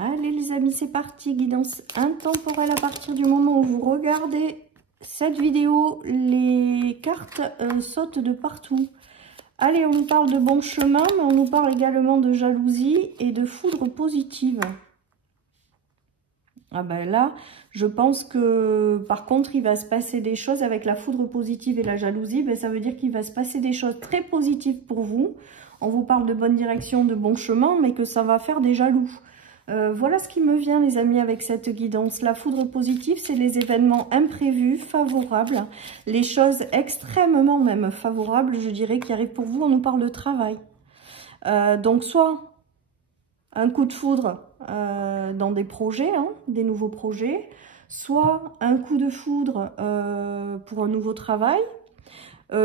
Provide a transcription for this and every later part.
Allez les amis, c'est parti, guidance intemporelle à partir du moment où vous regardez cette vidéo, les cartes sautent de partout. Allez, on nous parle de bon chemin, mais on nous parle également de jalousie et de foudre positive. Ah ben là, je pense que par contre, il va se passer des choses avec la foudre positive et la jalousie. Ben, ça veut dire qu'il va se passer des choses très positives pour vous. On vous parle de bonne direction, de bon chemin, mais que ça va faire des jaloux. Voilà ce qui me vient les amis avec cette guidance. La foudre positive, c'est les événements imprévus, favorables, les choses extrêmement même favorables, je dirais, qui arrivent pour vous. On nous parle de travail. Donc soit un coup de foudre dans des projets, hein, des nouveaux projets, soit un coup de foudre pour un nouveau travail,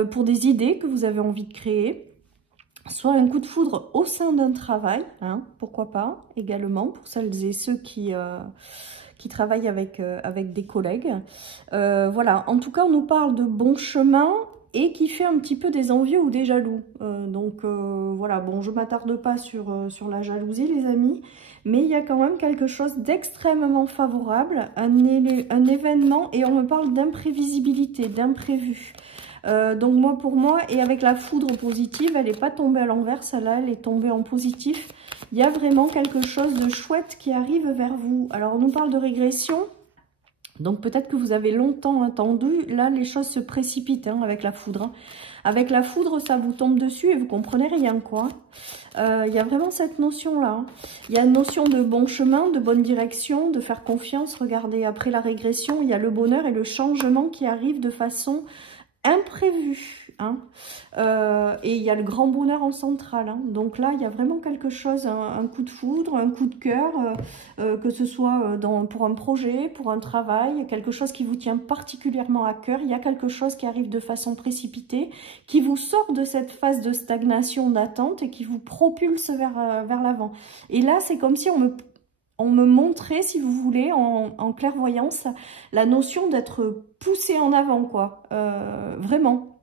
pour des idées que vous avez envie de créer, soit un coup de foudre au sein d'un travail, hein, pourquoi pas, également, pour celles et ceux qui travaillent avec des collègues. Voilà, en tout cas, on nous parle de bon chemin et qui fait un petit peu des envieux ou des jaloux. Voilà, bon, je ne m'attarde pas sur la jalousie, les amis, mais il y a quand même quelque chose d'extrêmement favorable, un événement, et on me parle d'imprévisibilité, d'imprévu. Donc moi, pour moi, et avec la foudre positive, elle n'est pas tombée à l'envers, celle-là, elle est tombée en positif. Il y a vraiment quelque chose de chouette qui arrive vers vous. Alors, on nous parle de régression. Donc, peut-être que vous avez longtemps attendu. Là, les choses se précipitent hein, avec la foudre. Hein. Avec la foudre, ça vous tombe dessus et vous comprenez rien, quoi. Il y a vraiment cette notion-là. Hein. Il y a une notion de bon chemin, de bonne direction, de faire confiance. Regardez, après la régression, il y a le bonheur et le changement qui arrivent de façon imprévu, hein. Et il y a le grand bonheur en centrale, hein. Donc là il y a vraiment quelque chose, un coup de foudre, un coup de cœur, que ce soit pour un projet, pour un travail, quelque chose qui vous tient particulièrement à cœur. Il y a quelque chose qui arrive de façon précipitée, qui vous sort de cette phase de stagnation, d'attente et qui vous propulse vers l'avant. Et là c'est comme si on me montrait, si vous voulez, en clairvoyance, la notion d'être poussé en avant, quoi. Vraiment.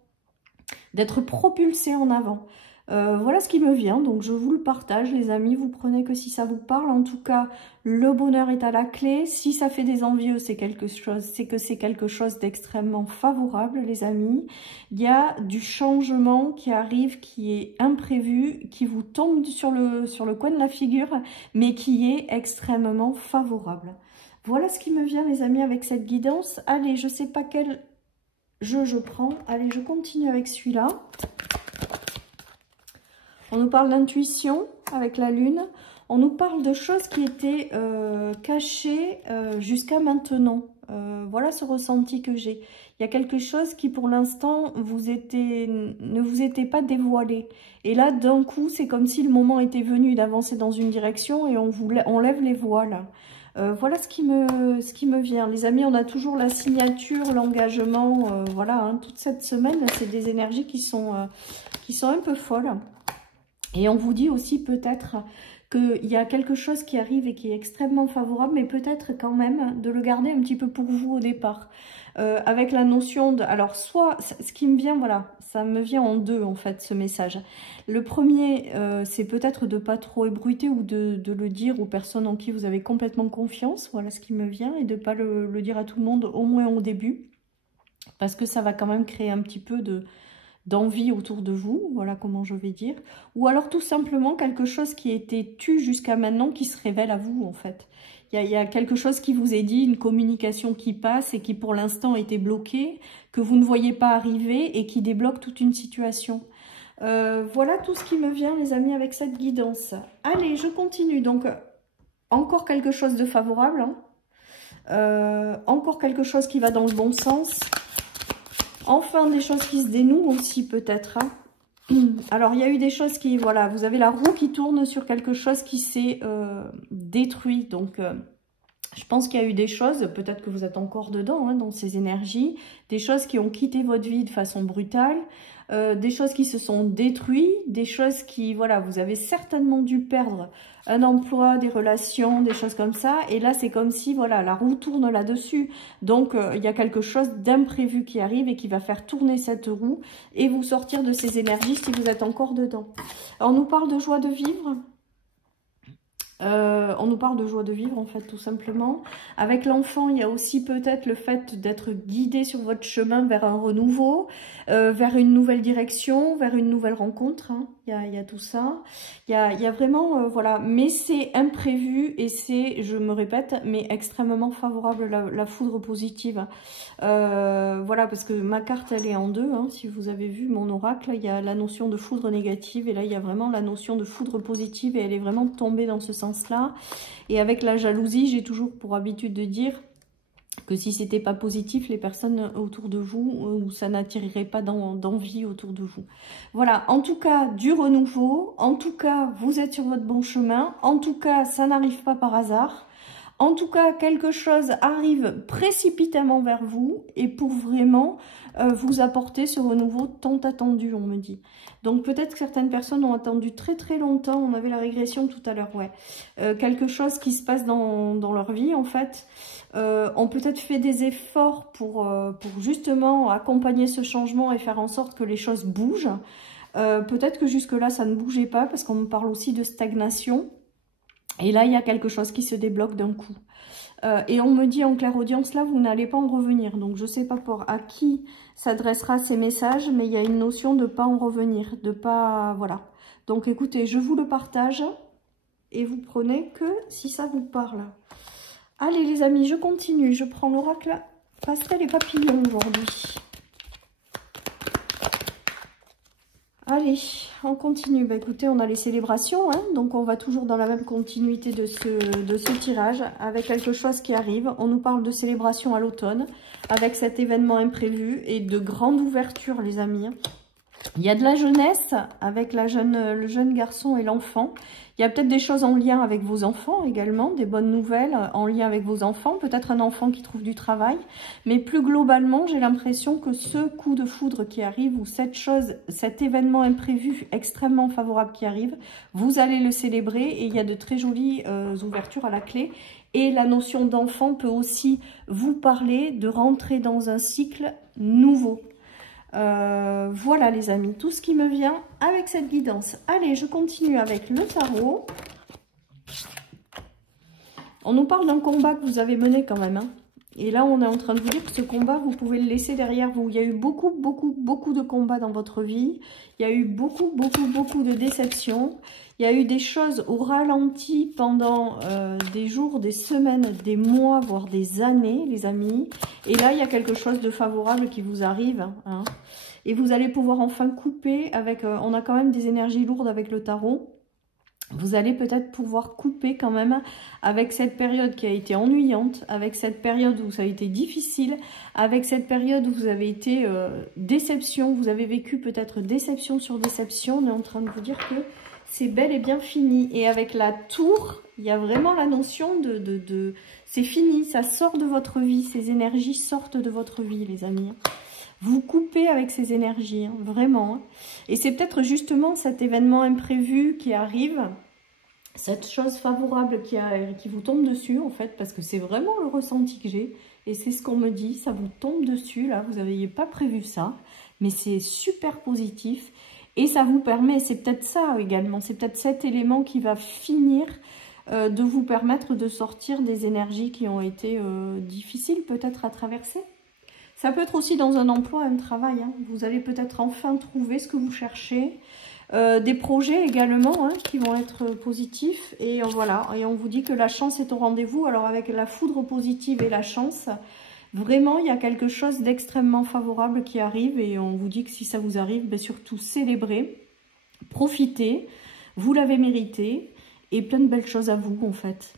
D'être propulsé en avant. Voilà ce qui me vient, donc je vous le partage, les amis. Vous prenez que si ça vous parle. En tout cas, le bonheur est à la clé. Si ça fait des envieux, c'est que c'est quelque chose d'extrêmement favorable, les amis. Il y a du changement qui arrive, qui est imprévu, qui vous tombe sur le coin de la figure, mais qui est extrêmement favorable. Voilà ce qui me vient, les amis, avec cette guidance. Allez, je ne sais pas quel jeu je prends. Allez, je continue avec celui-là. On nous parle d'intuition avec la lune. On nous parle de choses qui étaient cachées jusqu'à maintenant. Voilà ce ressenti que j'ai. Il y a quelque chose qui, pour l'instant, ne vous était pas dévoilé. Et là, d'un coup, c'est comme si le moment était venu d'avancer dans une direction et on lève les voiles. Voilà ce qui me vient. Les amis, on a toujours la signature, l'engagement. Voilà, hein, toute cette semaine, c'est des énergies qui sont un peu folles. Et on vous dit aussi peut-être qu'il y a quelque chose qui arrive et qui est extrêmement favorable, mais peut-être quand même de le garder un petit peu pour vous au départ. Avec la notion de... Alors, soit, ce qui me vient, voilà, ça me vient en deux, en fait, ce message. Le premier, c'est peut-être de ne pas trop ébruiter ou de le dire aux personnes en qui vous avez complètement confiance. Voilà ce qui me vient. Et de ne pas le dire à tout le monde, au moins au début. Parce que ça va quand même créer un petit peu d'envie autour de vous, voilà comment je vais dire, ou alors tout simplement quelque chose qui a été tu jusqu'à maintenant qui se révèle à vous en fait. Il y a quelque chose qui vous est dit, une communication qui passe et qui pour l'instant était bloquée, que vous ne voyez pas arriver et qui débloque toute une situation. Voilà tout ce qui me vient les amis avec cette guidance. Allez, je continue, donc encore quelque chose de favorable, hein. Encore quelque chose qui va dans le bon sens. Enfin, des choses qui se dénouent aussi, peut-être. Hein. Alors, il y a eu des choses qui... Voilà, vous avez la roue qui tourne sur quelque chose qui s'est détruit. Donc, je pense qu'il y a eu des choses, peut-être que vous êtes encore dedans, hein, dans ces énergies. Des choses qui ont quitté votre vie de façon brutale. Des choses qui se sont détruites. Des choses qui... Voilà, vous avez certainement dû perdre un emploi, des relations, des choses comme ça. Et là, c'est comme si, voilà, la roue tourne là-dessus. Donc, il y a quelque chose d'imprévu qui arrive et qui va faire tourner cette roue et vous sortir de ces énergies si vous êtes encore dedans. Alors, on nous parle de joie de vivre. On nous parle de joie de vivre en fait tout simplement. Avec l'enfant, il y a aussi peut-être le fait d'être guidé sur votre chemin vers un renouveau, vers une nouvelle direction, vers une nouvelle rencontre. Hein. Il y a tout ça. Il y a vraiment, voilà. Mais c'est imprévu et c'est, je me répète, mais extrêmement favorable la foudre positive. Voilà, parce que ma carte, elle est en deux. Hein. Si vous avez vu mon oracle, il y a la notion de foudre négative et là, il y a vraiment la notion de foudre positive et elle est vraiment tombée dans ce sens-là. Et avec la jalousie, j'ai toujours pour habitude de dire que si c'était pas positif, les personnes autour de vous, ou ça n'attirerait pas d'envie autour de vous. Voilà, en tout cas, du renouveau. En tout cas, vous êtes sur votre bon chemin. En tout cas, ça n'arrive pas par hasard. En tout cas, quelque chose arrive précipitamment vers vous et pour vraiment vous apporter ce renouveau tant attendu, on me dit. Donc peut-être que certaines personnes ont attendu très très longtemps, on avait la régression tout à l'heure, ouais. Quelque chose qui se passe dans leur vie en fait, ont peut-être fait des efforts pour justement accompagner ce changement et faire en sorte que les choses bougent. Peut-être que jusque-là ça ne bougeait pas parce qu'on me parle aussi de stagnation. Et là, il y a quelque chose qui se débloque d'un coup. Et on me dit en clairaudience, là, vous n'allez pas en revenir. Donc, je ne sais pas à qui s'adressera ces messages, mais il y a une notion de ne pas en revenir, de pas... Voilà. Donc, écoutez, je vous le partage et vous prenez que si ça vous parle. Allez, les amis, je continue. Je prends l'oracle pastel et papillon aujourd'hui. Allez, on continue. Bah, écoutez, on a les célébrations, hein, donc on va toujours dans la même continuité de ce tirage, avec quelque chose qui arrive. On nous parle de célébration à l'automne, avec cet événement imprévu et de grande ouverture, les amis. Il y a de la jeunesse, avec le jeune garçon et l'enfant. Il y a peut-être des choses en lien avec vos enfants également, des bonnes nouvelles en lien avec vos enfants. Peut-être un enfant qui trouve du travail. Mais plus globalement, j'ai l'impression que ce coup de foudre qui arrive, ou cet événement imprévu extrêmement favorable qui arrive, vous allez le célébrer et il y a de très jolies ouvertures à la clé. Et la notion d'enfant peut aussi vous parler de rentrer dans un cycle nouveau. Voilà les amis, tout ce qui me vient avec cette guidance. Allez, je continue avec le tarot. On nous parle d'un combat que vous avez mené quand même, hein. Et là, on est en train de vous dire que ce combat, vous pouvez le laisser derrière vous. Il y a eu beaucoup de combats dans votre vie. Il y a eu beaucoup de déceptions. Il y a eu des choses au ralenti pendant des jours, des semaines, des mois, voire des années, les amis. Et là, il y a quelque chose de favorable qui vous arrive, hein. Et vous allez pouvoir enfin couper avec... on a quand même des énergies lourdes avec le tarot. Vous allez peut-être pouvoir couper quand même avec cette période qui a été ennuyante, avec cette période où ça a été difficile, avec cette période où vous avez été déception, vous avez vécu peut-être déception sur déception. On est en train de vous dire que c'est bel et bien fini. Et avec la tour, il y a vraiment la notion de c'est fini, ça sort de votre vie, ces énergies sortent de votre vie, les amis. Vous coupez avec ces énergies, hein, vraiment. Hein. Et c'est peut-être justement cet événement imprévu qui arrive, cette chose favorable qui vous tombe dessus, en fait, parce que c'est vraiment le ressenti que j'ai. Et c'est ce qu'on me dit, ça vous tombe dessus, là, vous n'aviez pas prévu ça, mais c'est super positif. Et ça vous permet, c'est peut-être ça également, c'est peut-être cet élément qui va finir de vous permettre de sortir des énergies qui ont été difficiles peut-être à traverser. Ça peut être aussi dans un emploi, un travail. Hein. Vous allez peut-être enfin trouver ce que vous cherchez. Des projets également hein, qui vont être positifs. Et voilà, et on vous dit que la chance est au rendez-vous. Alors avec la foudre positive et la chance, vraiment il y a quelque chose d'extrêmement favorable qui arrive. Et on vous dit que si ça vous arrive, ben surtout célébrez, profitez, vous l'avez mérité. Et plein de belles choses à vous en fait.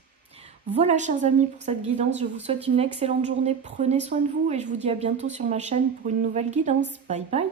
Voilà chers amis pour cette guidance, je vous souhaite une excellente journée, prenez soin de vous et je vous dis à bientôt sur ma chaîne pour une nouvelle guidance. Bye bye.